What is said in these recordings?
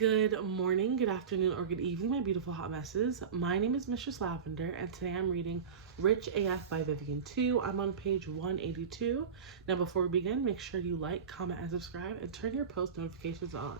Good morning, good afternoon, or good evening, my beautiful hot messes. My name is Mistress Lavender, and today I'm reading Rich AF by Vivian 2. I'm on page 182. Now, before we begin, make sure you like, comment, and subscribe, and turn your post notifications on.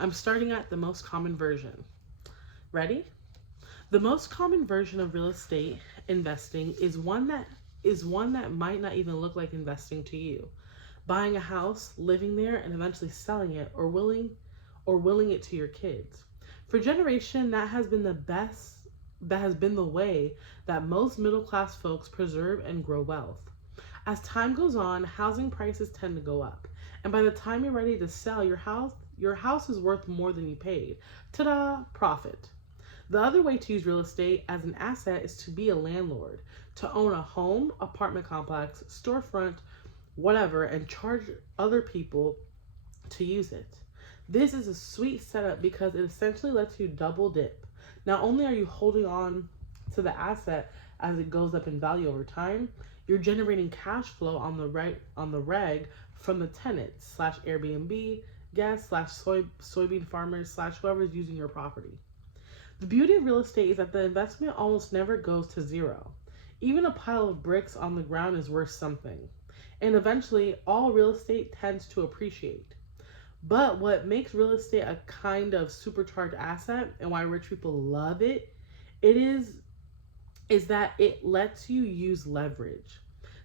I'm starting at the most common version. Ready? The most common version of real estate investing is one that might not even look like investing to you. Buying a house, living there, and eventually selling it, or willing it to your kids. For generation, that has been the way that most middle class folks preserve and grow wealth. As time goes on, housing prices tend to go up, and by the time you're ready to sell your house is worth more than you paid. Ta-da, profit. The other way to use real estate as an asset is to be a landlord, to own a home, apartment complex, storefront, whatever, and charge other people to use it. This is a sweet setup because it essentially lets you double dip. Not only are you holding on to the asset as it goes up in value over time, you're generating cash flow on the reg from the tenants slash Airbnb guests slash soybean farmers slash whoever's using your property. The beauty of real estate is that the investment almost never goes to zero. Even a pile of bricks on the ground is worth something. And eventually, all real estate tends to appreciate. But what makes real estate a kind of supercharged asset and why rich people love it is that it lets you use leverage.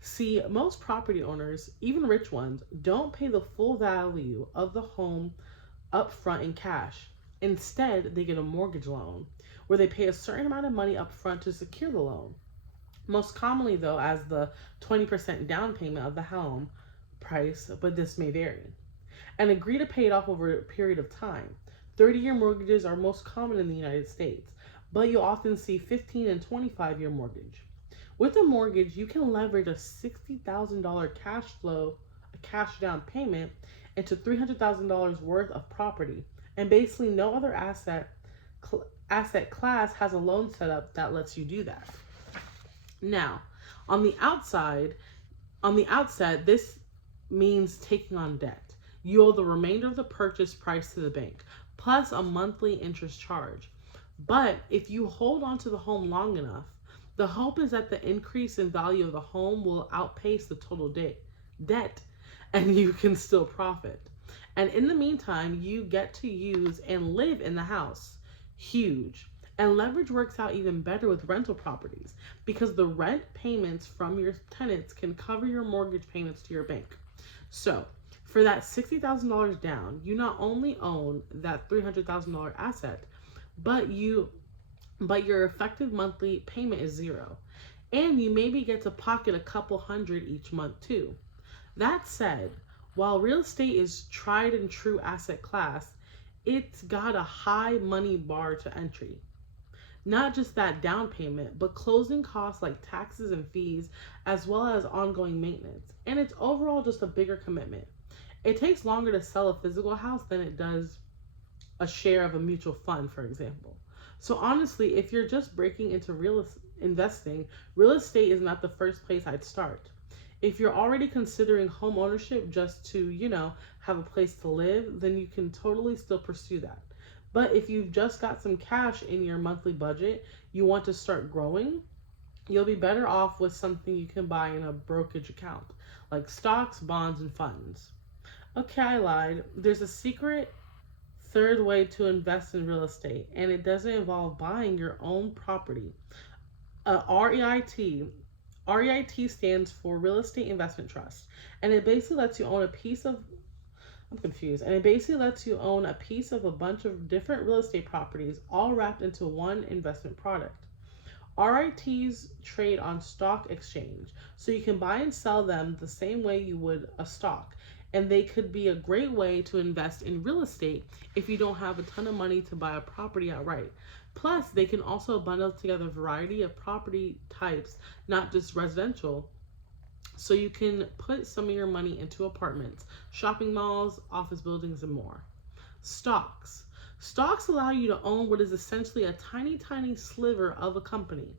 See, most property owners, even rich ones, don't pay the full value of the home up front in cash. Instead, they get a mortgage loan where they pay a certain amount of money up front to secure the loan. Most commonly, though, as the 20% down payment of the home price, but this may vary. And agree to pay it off over a period of time. 30-year mortgages are most common in the United States, but you'll often see 15 and 25-year mortgage. With a mortgage, you can leverage a $60,000 cash down payment into $300,000 worth of property, and basically no other asset class has a loan setup that lets you do that. Now, on the outset, this means taking on debt. You owe the remainder of the purchase price to the bank, plus a monthly interest charge. But if you hold on to the home long enough, the hope is that the increase in value of the home will outpace the total debt, and you can still profit. And in the meantime, you get to use and live in the house. Huge. And leverage works out even better with rental properties because the rent payments from your tenants can cover your mortgage payments to your bank. So, for that $60,000 down, you not only own that $300,000 asset, but your effective monthly payment is zero. And you maybe get to pocket a couple hundred each month too. That said, while real estate is tried and true asset class, it's got a high money bar to entry. Not just that down payment, but closing costs like taxes and fees, as well as ongoing maintenance. And it's overall just a bigger commitment. It takes longer to sell a physical house than it does a share of a mutual fund, for example. So honestly, if you're just breaking into investing, real estate is not the first place I'd start. If you're already considering home ownership just to, have a place to live, then you can totally still pursue that. But if you've just got some cash in your monthly budget, you want to start growing, you'll be better off with something you can buy in a brokerage account, like stocks, bonds, and funds. Okay, I lied. There's a secret third way to invest in real estate, and it doesn't involve buying your own property. REIT. REIT stands for Real Estate Investment Trust, and it basically lets you own a piece of a bunch of different real estate properties all wrapped into one investment product. RITs trade on stock exchange, so you can buy and sell them the same way you would a stock. And they could be a great way to invest in real estate if you don't have a ton of money to buy a property outright. Plus, they can also bundle together a variety of property types, not just residential. So you can put some of your money into apartments, shopping malls, office buildings, and more. Stocks. Stocks allow you to own what is essentially a tiny, tiny sliver of a company.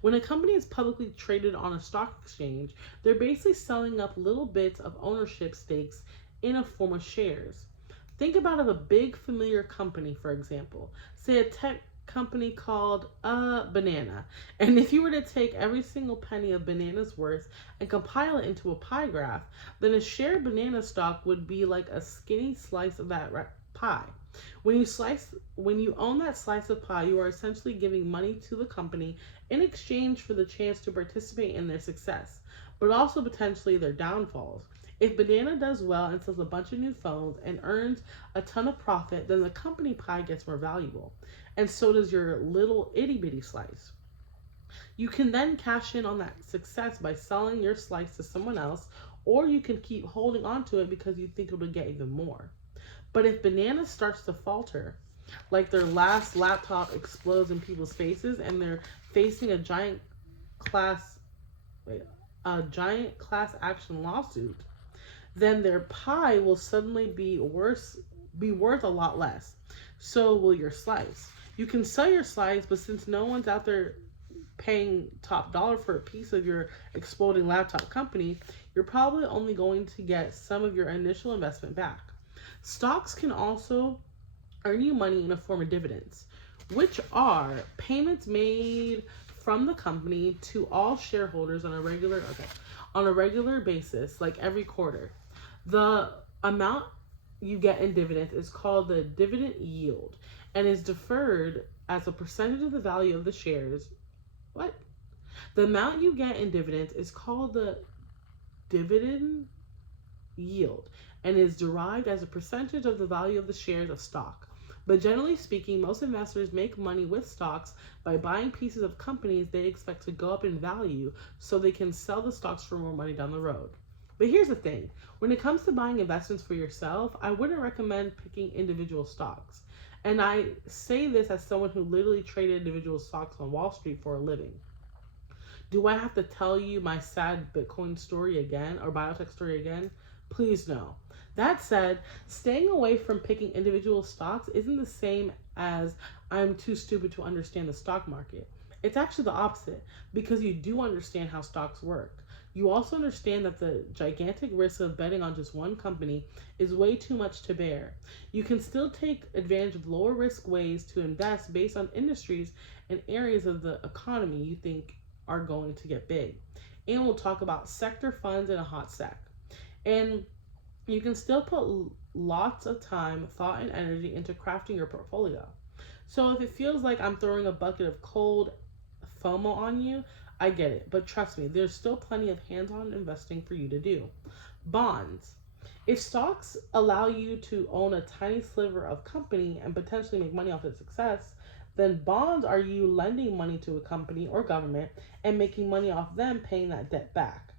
When a company is publicly traded on a stock exchange, they're basically selling up little bits of ownership stakes in a form of shares. Think about a big familiar company, for example, say a tech company called Banana. And if you were to take every single penny of Banana's worth and compile it into a pie graph, then a share of Banana stock would be like a skinny slice of that pie. When you own that slice of pie, you are essentially giving money to the company in exchange for the chance to participate in their success, but also potentially their downfalls. If Banana does well and sells a bunch of new phones and earns a ton of profit, then the company pie gets more valuable. And so does your little itty bitty slice. You can then cash in on that success by selling your slice to someone else, or you can keep holding on to it because you think it'll get even more. But if Banana starts to falter, like their last laptop explodes in people's faces and they're facing class a giant class action lawsuit, then their pie will suddenly be worth a lot less. So will your slice. You can sell your slice, but since no one's out there paying top dollar for a piece of your exploding laptop company, you're probably only going to get some of your initial investment back. Stocks can also earn you money in a form of dividends, which are payments made from the company to all shareholders on a regular basis, like every quarter. The amount you get in dividends is called the dividend yield and is deferred as a percentage of the value of the shares. What? The amount you get in dividends is called the dividend yield and is derived as a percentage of the value of the shares of stock. But generally speaking, most investors make money with stocks by buying pieces of companies they expect to go up in value so they can sell the stocks for more money down the road. But here's the thing, when it comes to buying investments for yourself, I wouldn't recommend picking individual stocks. And I say this as someone who literally traded individual stocks on Wall Street for a living. Do I have to tell you my sad Bitcoin story again or biotech story again? Please no. That said, staying away from picking individual stocks isn't the same as I'm too stupid to understand the stock market. It's actually the opposite because you do understand how stocks work. You also understand that the gigantic risk of betting on just one company is way too much to bear. You can still take advantage of lower risk ways to invest based on industries and areas of the economy you think are going to get big. And we'll talk about sector funds in a hot sec. And you can still put lots of time, thought, and energy into crafting your portfolio. So if it feels like I'm throwing a bucket of cold FOMO on you, I get it. But trust me, there's still plenty of hands-on investing for you to do. Bonds. If stocks allow you to own a tiny sliver of company and potentially make money off its success, then bonds are you lending money to a company or government and making money off them paying that debt back.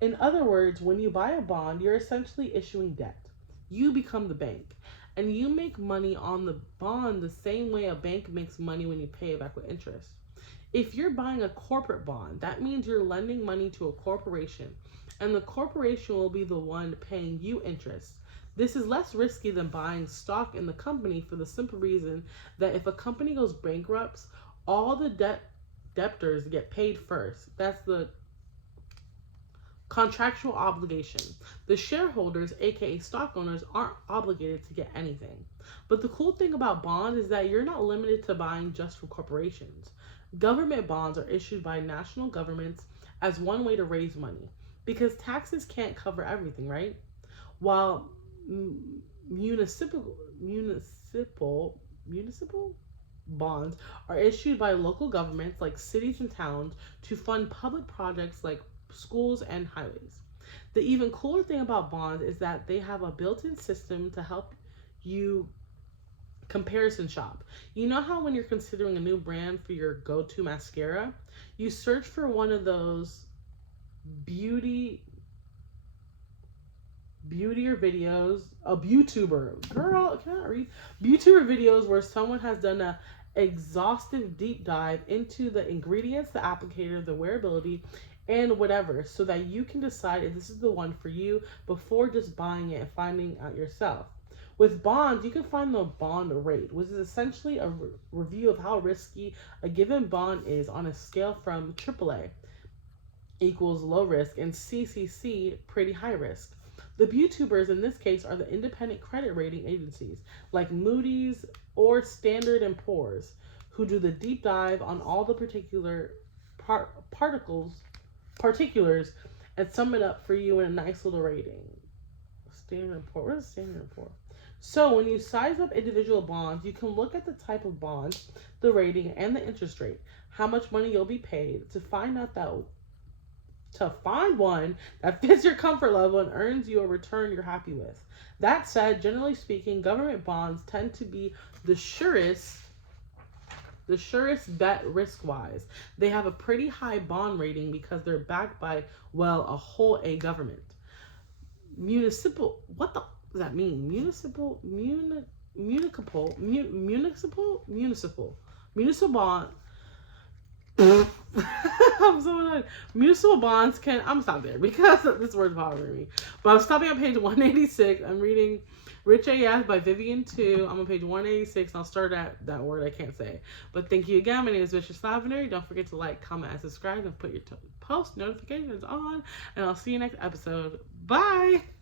In other words, when you buy a bond, you're essentially issuing debt. You become the bank, and you make money on the bond the same way a bank makes money when you pay it back with interest. If you're buying a corporate bond, that means you're lending money to a corporation, and the corporation will be the one paying you interest. This is less risky than buying stock in the company for the simple reason that if a company goes bankrupt, all the debtors get paid first. That's the contractual obligation. The shareholders, aka stock owners, aren't obligated to get anything. But the cool thing about bonds is that you're not limited to buying just for corporations. Government bonds are issued by national governments as one way to raise money because taxes can't cover everything, right? While municipal bonds are issued by local governments like cities and towns to fund public projects like schools and highways. The even cooler thing about bonds is that they have a built-in system to help you comparison shop. You know how when you're considering a new brand for your go-to mascara, you search for one of those beauty or videos, a YouTuber, girl, I cannot read, YouTuber videos where someone has done a exhaustive deep dive into the ingredients, the applicator, the wearability, and whatever, so that you can decide if this is the one for you before just buying it and finding out yourself. With bonds, you can find the bond rate, which is essentially a review of how risky a given bond is on a scale from AAA equals low risk and CCC pretty high risk. The YouTubers in this case are the independent credit rating agencies like Moody's or Standard & Poor's, who do the deep dive on all the particulars and sum it up for you in a nice little rating. Standard & Poor's. What is Standard & Poor's? So when you size up individual bonds, you can look at the type of bond, the rating, and the interest rate, how much money you'll be paid to find one that fits your comfort level and earns you a return you're happy with. That said, generally speaking, government bonds tend to be the surest bet risk-wise. They have a pretty high bond rating because they're backed by, well, a whole A government. Municipal, what the does that mean? Municipal bond. I'm so annoyed. Municipal bonds can, I'm stop there because this word's bothering me. But I'm stopping at page 186. I'm reading Rich AF by Vivian 2. I'm on page 186 and I'll start at that word I can't say. But thank you again. My name is Mistress Lavender. Don't forget to like, comment, and subscribe and put your post notifications on. And I'll see you next episode. Bye!